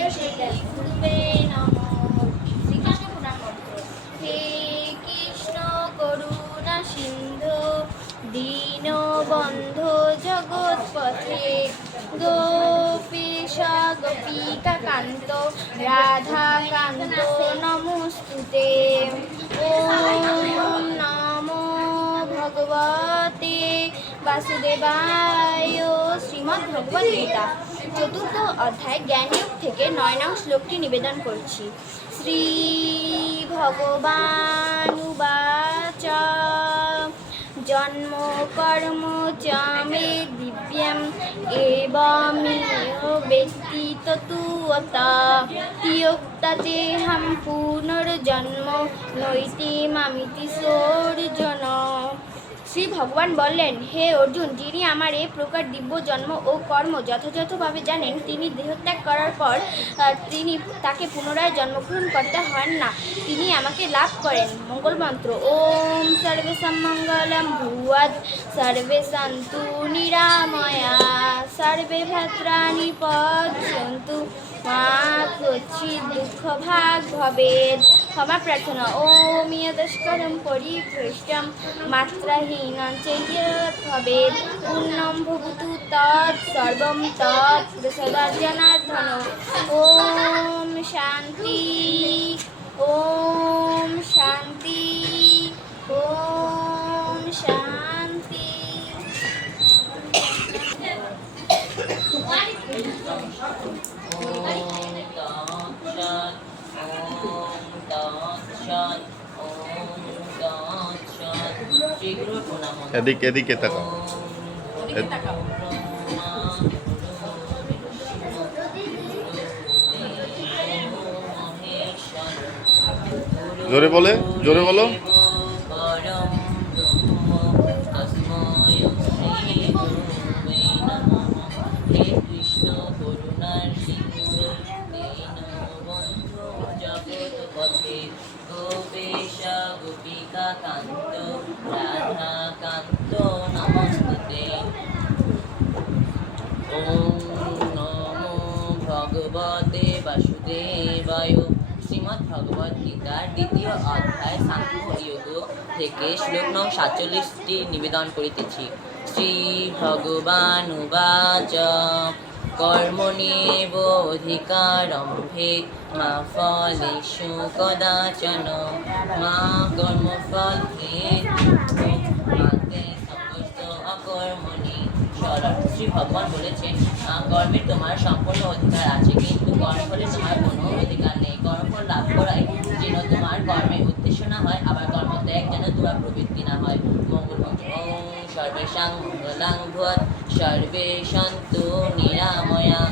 গুরুবে নমঃ। শ্রীকৃষ্ণ পুরাণ মন্ত্র। হে কৃষ্ণ করুণা সিন্ধু দীনবন্ধু জগৎপথে গোপীশা গোপিকা কান্ত রাধা কান্ত নমস্তুতে। ওম নমো ভগবতে বাসুদেবায়। শ্রীমদ্ ভগবদ গীতা চতুর্থ অধ্যায় জ্ঞানযোগ থেকে ৯ নং শ্লোকটি নিবেদন করছি। শ্রী ভগবানুবাচ জন্ম কর্ম চ মে দিব্যম এবমেব বেত্তি তত্ত্বতা তিয়োক্ততেহং পুনর্জন্ম নৈতি মামিতি সোর্জুন। শ্রী ভগবান বললেন, হে অর্জুন, যিনি আমার এ প্রকার দিব্য জন্ম ও কর্ম যথাযথভাবে জানেন, তিনি দেহত্যাগ করার পর তাকে পুনরায় জন্মগ্রহণ করতে হন না, তিনি আমাকে লাভ করেন। মঙ্গলমন্ত্র। ওম সর্বেষাং মঙ্গলং ভূয়াৎ সর্বে সন্তু নিরাময়া সর্বে ভদ্রাণি পশ্যন্তু মা কচ্চিৎ দুঃখভাগ্ ভবেৎ। ক্ষমা প্রার্থনা। ওম ইয়দস্করং পরিভ্রষ্টং মাত্রাহীনং চ ইয়ৎ ভবেৎ পূর্ণং ভবতু তৎ সর্বং তৎ প্রসাদাৎ জনার্দন। ওম শান্তি, ওম শান্তি, ওম শান্তি। এদিকে এদিকে তাকাও। জোরে বলে, জোরে বলো। গোপেশা গোপিকা কান্ত রাধা কান্ত নমস্তুতে। ওম নমো ভগবতে বাসুদেবায়। শ্রীমদ্ ভগবদ গীতার দ্বিতীয় অধ্যায় সাংখ্যযোগ থেকে শ্লোক নং ৪৭টি নিবেদন করিতেছি। শ্রী ভগবানুবাচ কর্মণ্যেব অধিকারম্ভেৎ মা ফলেষু কদাচন মা কর্মফলহেতুর্মাতে সঙ্গস্ত অকর্মণি। শ্রী ভগবান বলেছেন, কর্মের তোমার সম্পূর্ণ অধিকার আছে, কিন্তু কর্মফলে তোমার কোনো অধিকার নেই। কর্মফল লাভ করাই যেন তোমার কর্মের উদ্দেশ্য না হয়, আবার কর্মত্যাগ যেন তোমার প্রবৃত্তি না হয়। মঙ্গলমন্ত্র। ওম সর্বেষাং মঙ্গলাং ভূয়াৎ সর্বে সন্তু নিরাময়া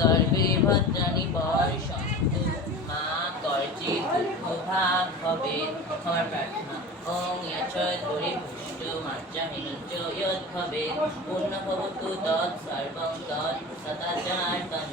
সর্বে ভদ্রাণি পশ্যন্তু মা কর্চিৎ দুঃখভাগ্ ভবেৎ। ক্ষমার প্রার্থনা। ওম যচ্ছৎ পরিপুষ্ট মাত্রাহীনং চ ইয়ৎ ভবেৎ পূর্ণং ভবতু তৎ সর্বং তৎ প্রসাদাৎ জনার্দন।